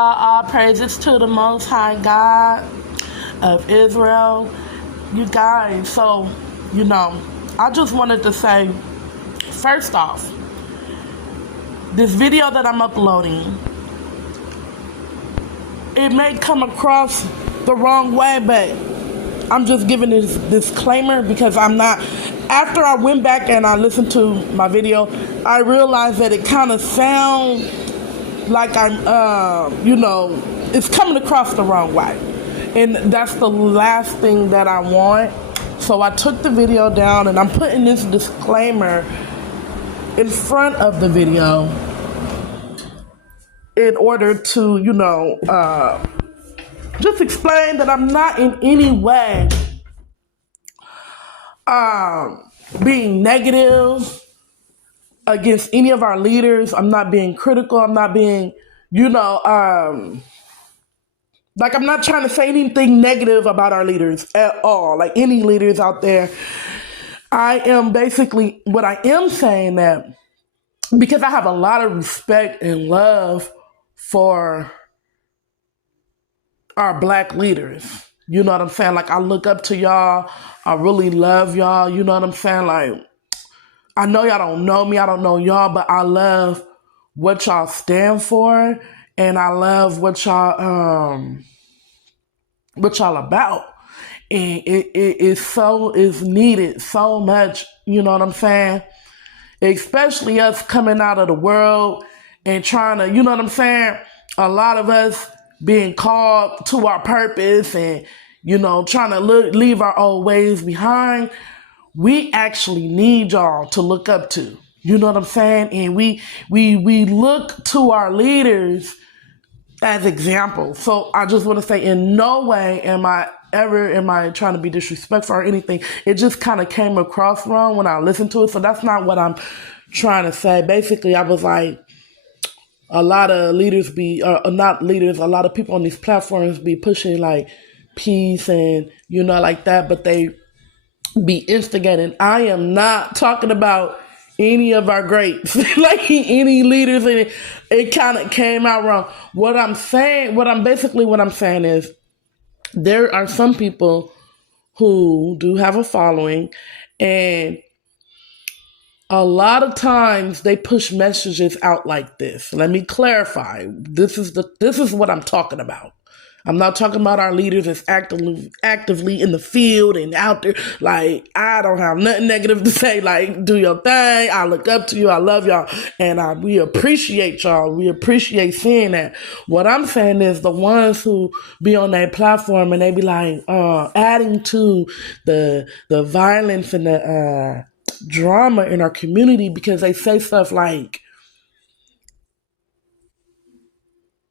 All praises to the Most High God of Israel. You guys, I just wanted to say, first off, this video that I'm uploading, it may come across the wrong way, but I'm just giving this disclaimer because I'm not. After I went back and I listened to my video, I realized that it kind of sounds like it's coming across the wrong way. And that's the last thing that I want. So I took the video down and I'm putting this disclaimer in front of the video in order to, just explain that I'm not in any way being negative against any of our leaders. I'm not being critical. I'm not being, I'm not trying to say anything negative about our leaders at all. Like any leaders out there. I am basically, what I am saying that, because I have a lot of respect and love for our black leaders. You know what I'm saying? Like, I look up to y'all. I really love y'all. You know what I'm saying? Like, I know y'all don't know me. I don't know y'all, but I love what y'all stand for. And I love what y'all about. And it's needed so much. You know what I'm saying? Especially us coming out of the world and trying to, you know what I'm saying? A lot of us being called to our purpose and, trying to leave our old ways behind. We actually need y'all to look up to. You know what I'm saying? And we look to our leaders as examples. So I just want to say, in no way am I trying to be disrespectful or anything. It just kind of came across wrong when I listened to it. So that's not what I'm trying to say. Basically, I was like, a lot of leaders not leaders, a lot of people on these platforms be pushing like peace and, like that, but they be instigating. I am not talking about any of our greats, like any leaders, and it kind of came out wrong. What I'm saying is there are some people who do have a following, and a lot of times they push messages out like this. Let me clarify. This is what I'm talking about. I'm not talking about our leaders that's actively in the field and out there. Like, I don't have nothing negative to say. Like, do your thing. I look up to you. I love y'all. And we appreciate y'all. We appreciate seeing that. What I'm saying is the ones who be on that platform and they be like, adding to the violence and the drama in our community, because they say stuff like,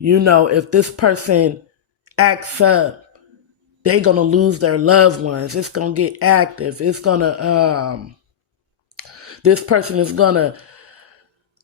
if this person acts up, they gonna lose their loved ones. It's gonna get active. It's gonna this person is gonna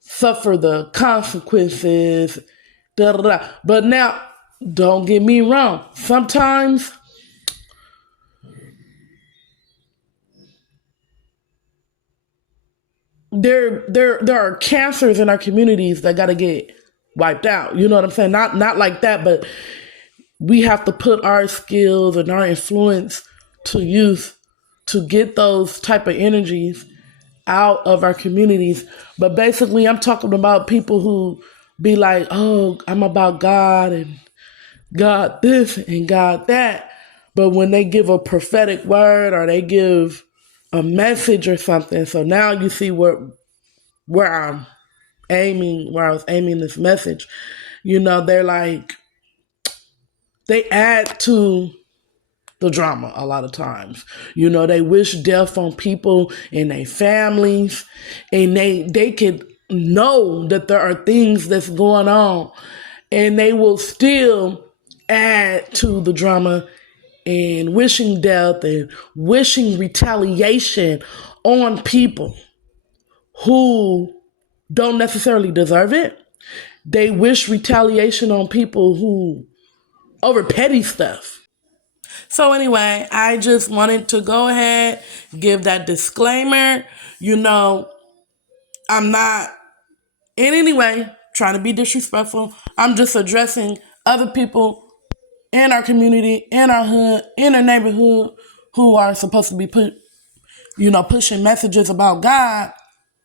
suffer the consequences. Da, da, da. But now, don't get me wrong. Sometimes there are cancers in our communities that gotta get wiped out. You know what I'm saying? Not like that, but we have to put our skills and our influence to use to get those type of energies out of our communities. But basically, I'm talking about people who be like, oh, I'm about God and God this and God that. But when they give a prophetic word or they give a message or something, so now you see where I was aiming this message, they're like, they add to the drama a lot of times. They wish death on people and their families, and they could know that there are things that's going on, and they will still add to the drama and wishing death and wishing retaliation on people who don't necessarily deserve it. They wish retaliation on people who over petty stuff. So anyway, I just wanted to go ahead, give that disclaimer. I'm not in any way trying to be disrespectful. I'm just addressing other people in our community, in our hood, in our neighborhood who are supposed to be pushing messages about God,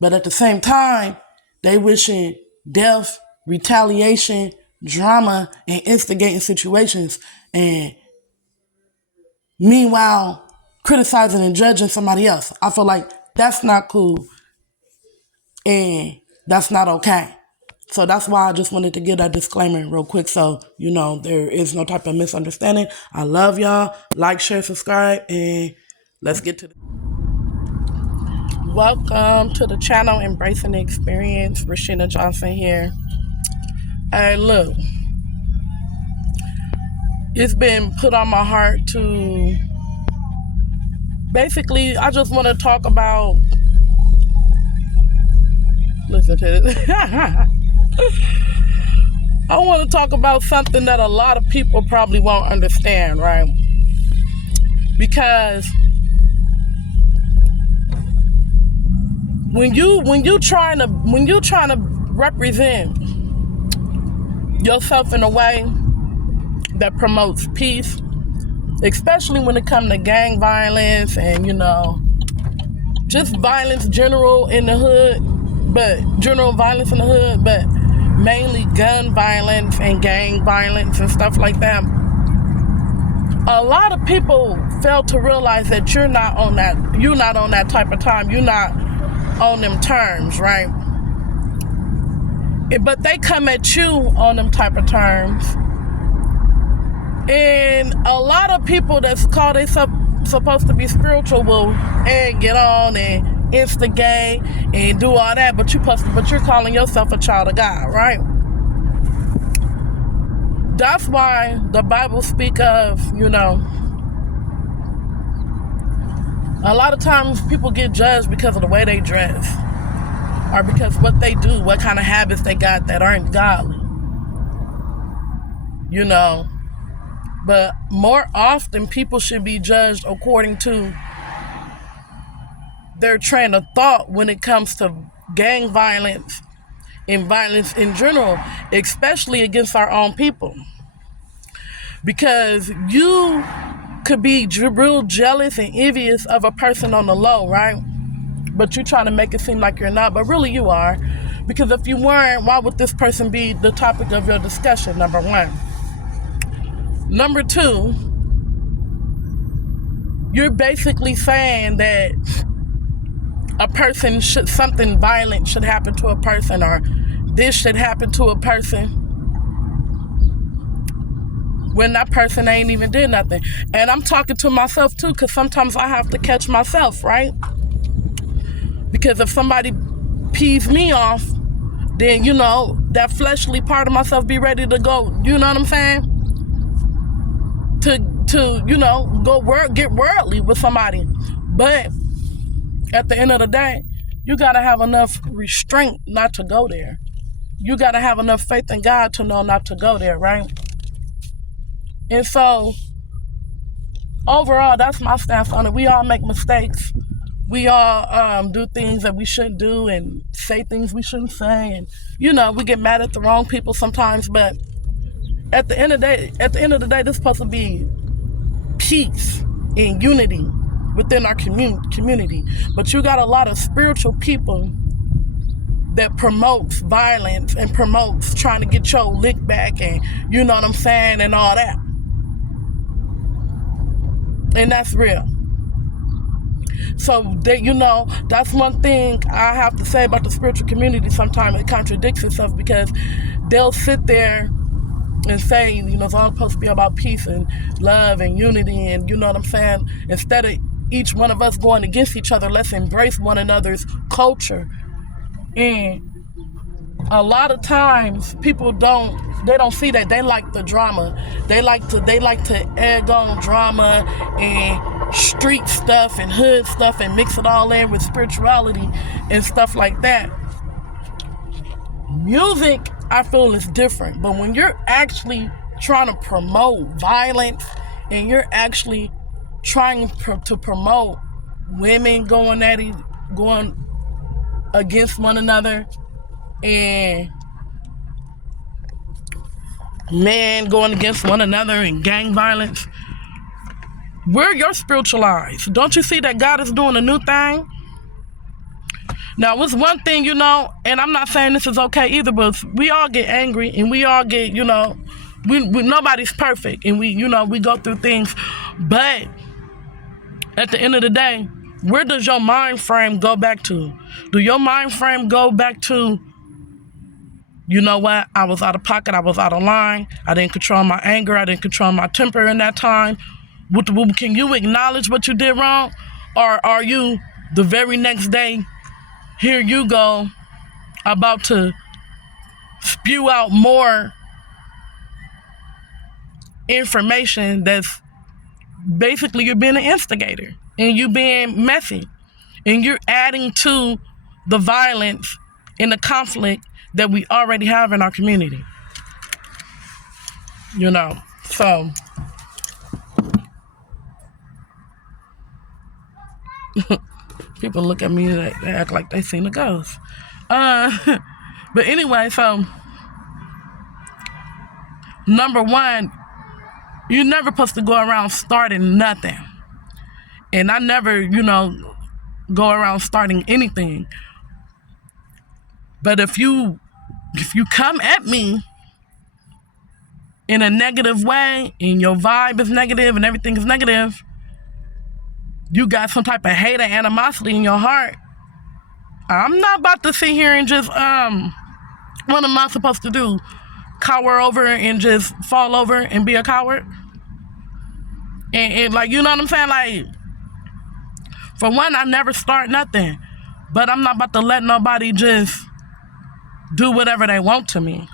but at the same time, they wishing death, retaliation, drama, and instigating situations. And meanwhile, criticizing and judging somebody else. I feel like that's not cool and that's not okay. So that's why I just wanted to give that disclaimer real quick so, there is no type of misunderstanding. I love y'all. Like, share, subscribe, and let's get to it. Welcome to the channel, Embracing the Experience. Rashina Johnson here. Hey, look. It's been put on my heart to... Basically, I just want to talk about... Listen to this. I want to talk about something that a lot of people probably won't understand, right? Because when you trying to represent yourself in a way that promotes peace, especially when it comes to gang violence and just violence general violence in the hood, but mainly gun violence and gang violence and stuff like that. A lot of people fail to realize that you're not on that type of time. You're not on them terms, right? But they come at you on them type of terms. And a lot of people that's called themselves supposed to be spiritual will get on and instigate and do all that, but you're calling yourself a child of God, right? That's why the Bible speak of, a lot of times people get judged because of the way they dress or because what they do, what kind of habits they got that aren't godly. But more often people should be judged according to their train of thought when it comes to gang violence and violence in general, especially against our own people. Because you could be real jealous and envious of a person on the low, right? But you're trying to make it seem like you're not, but really you are. Because if you weren't, why would this person be the topic of your discussion, number one? Number two, you're basically saying that something violent should happen to a person, or this should happen to a person, when that person ain't even did nothing. And I'm talking to myself too, because sometimes I have to catch myself, right? Because if somebody pees me off, then, that fleshly part of myself be ready to go, you know what I'm saying? To get worldly with somebody. But at the end of the day, you got to have enough restraint not to go there. You got to have enough faith in God to know not to go there, right? And so, overall, that's my stance on it. We all make mistakes. We all do things that we shouldn't do and say things we shouldn't say. And, we get mad at the wrong people sometimes. But at the end of the day, this is supposed to be peace and unity within our community. But you got a lot of spiritual people that promotes violence and promotes trying to get your lick back and you know what I'm saying and all that. And that's real. So that's one thing I have to say about the spiritual community. Sometimes it contradicts itself because they'll sit there and say, it's all supposed to be about peace and love and unity and you know what I'm saying? Instead of each one of us going against each other, let's embrace one another's culture. And a lot of times people don't see that. They like the drama. They like to egg on drama and street stuff and hood stuff and mix it all in with spirituality and stuff like that. Music, I feel, is different. But when you're actually trying to promote violence and you're actually trying to promote women going against one another and men going against one another and gang violence. Where are your spiritual eyes? Don't you see that God is doing a new thing? Now, it's one thing, and I'm not saying this is okay either, but we all get angry and we all get, we nobody's perfect, and we go through things. But at the end of the day, where does your mind frame go back to? Do your mind frame go back to, you know what, I was out of pocket, I was out of line, I didn't control my anger, I didn't control my temper in that time? Can you acknowledge what you did wrong? Or are you, the very next day, here you go, about to spew out more information that's basically you're being an instigator and you being messy and you're adding to the violence and the conflict that we already have in our community. So people look at me and they act like they seen a ghost. But anyway, so number one, you're never supposed to go around starting nothing. And I never, go around starting anything. But if you come at me in a negative way and your vibe is negative and everything is negative, you got some type of hate or animosity in your heart, I'm not about to sit here and just, what am I supposed to do? Cower over and just fall over and be a coward? And like, you know what I'm saying? Like, for one, I never start nothing, but I'm not about to let nobody just do whatever they want to me.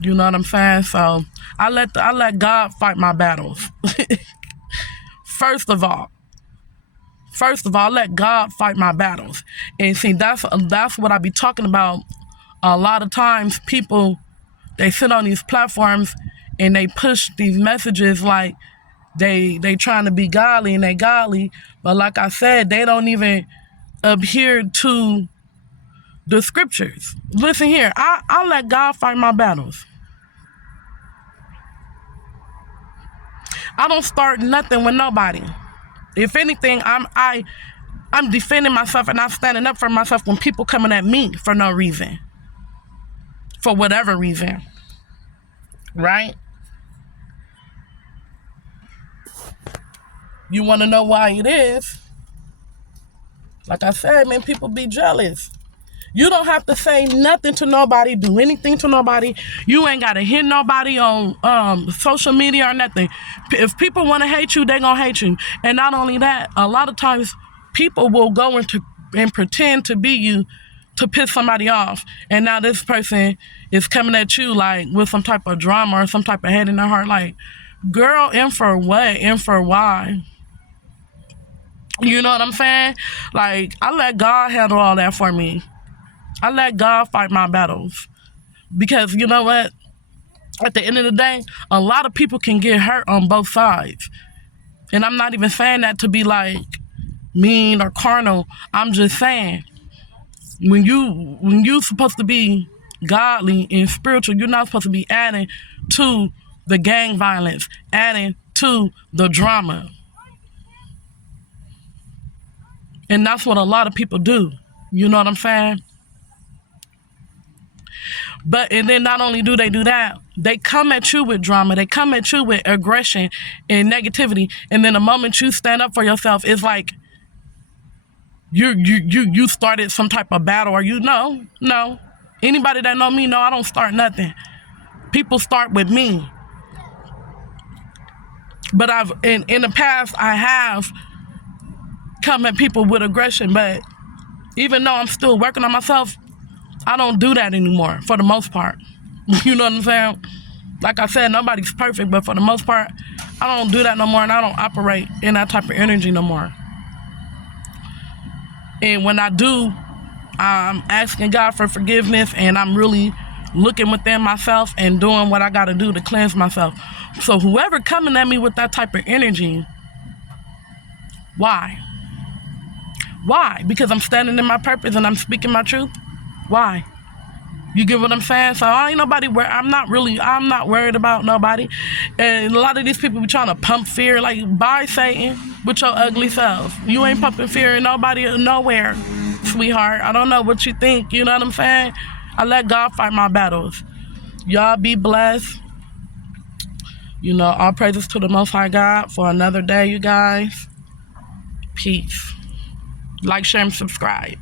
You know what I'm saying? So I let God fight my battles. First of all, let God fight my battles. And see, that's what I be talking about. A lot of times people, they sit on these platforms and they push these messages like they trying to be godly and they godly. But like I said, they don't even adhere to the scriptures. Listen here, I let God fight my battles. I don't start nothing with nobody. If anything, I'm defending myself and I'm standing up for myself when people coming at me for no reason. For whatever reason. Right? You want to know why it is? Like I said, man, people be jealous. You don't have to say nothing to nobody, do anything to nobody. You ain't got to hit nobody on social media or nothing. If people want to hate you, they going to hate you. And not only that, a lot of times people will go and pretend to be you to piss somebody off. And now this person is coming at you like with some type of drama or some type of hate in their heart. Like, girl, in for what? In for why? You know what I'm saying? Like, I let God handle all that for me. I let God fight my battles. Because you know what? At the end of the day, a lot of people can get hurt on both sides. And I'm not even saying that to be like mean or carnal. I'm just saying, when you supposed to be godly and spiritual, you're not supposed to be adding to the gang violence, adding to the drama. And that's what a lot of people do. You know what I'm saying? And then not only do they do that, they come at you with drama. They come at you with aggression and negativity. And then the moment you stand up for yourself, it's like you started some type of battle. Or no. Anybody that know me know I don't start nothing. People start with me. But in the past, I have come at people with aggression. But even though I'm still working on myself, I don't do that anymore, for the most part. You know what I'm saying? Like I said, nobody's perfect, but for the most part, I don't do that no more, and I don't operate in that type of energy no more. And when I do, I'm asking God for forgiveness, and I'm really looking within myself and doing what I got to do to cleanse myself. So whoever coming at me with that type of energy, why? Why? Because I'm standing in my purpose and I'm speaking my truth? Why? You get what I'm saying? So I ain't nobody where I'm not worried about nobody. And a lot of these people be trying to pump fear. Like, bye, Satan, with your ugly self. You ain't pumping fear in nobody or nowhere, sweetheart. I don't know what you think. You know what I'm saying? I let God fight my battles. Y'all be blessed. You know, all praises to the Most High God for another day, you guys. Peace. Like, share, and subscribe.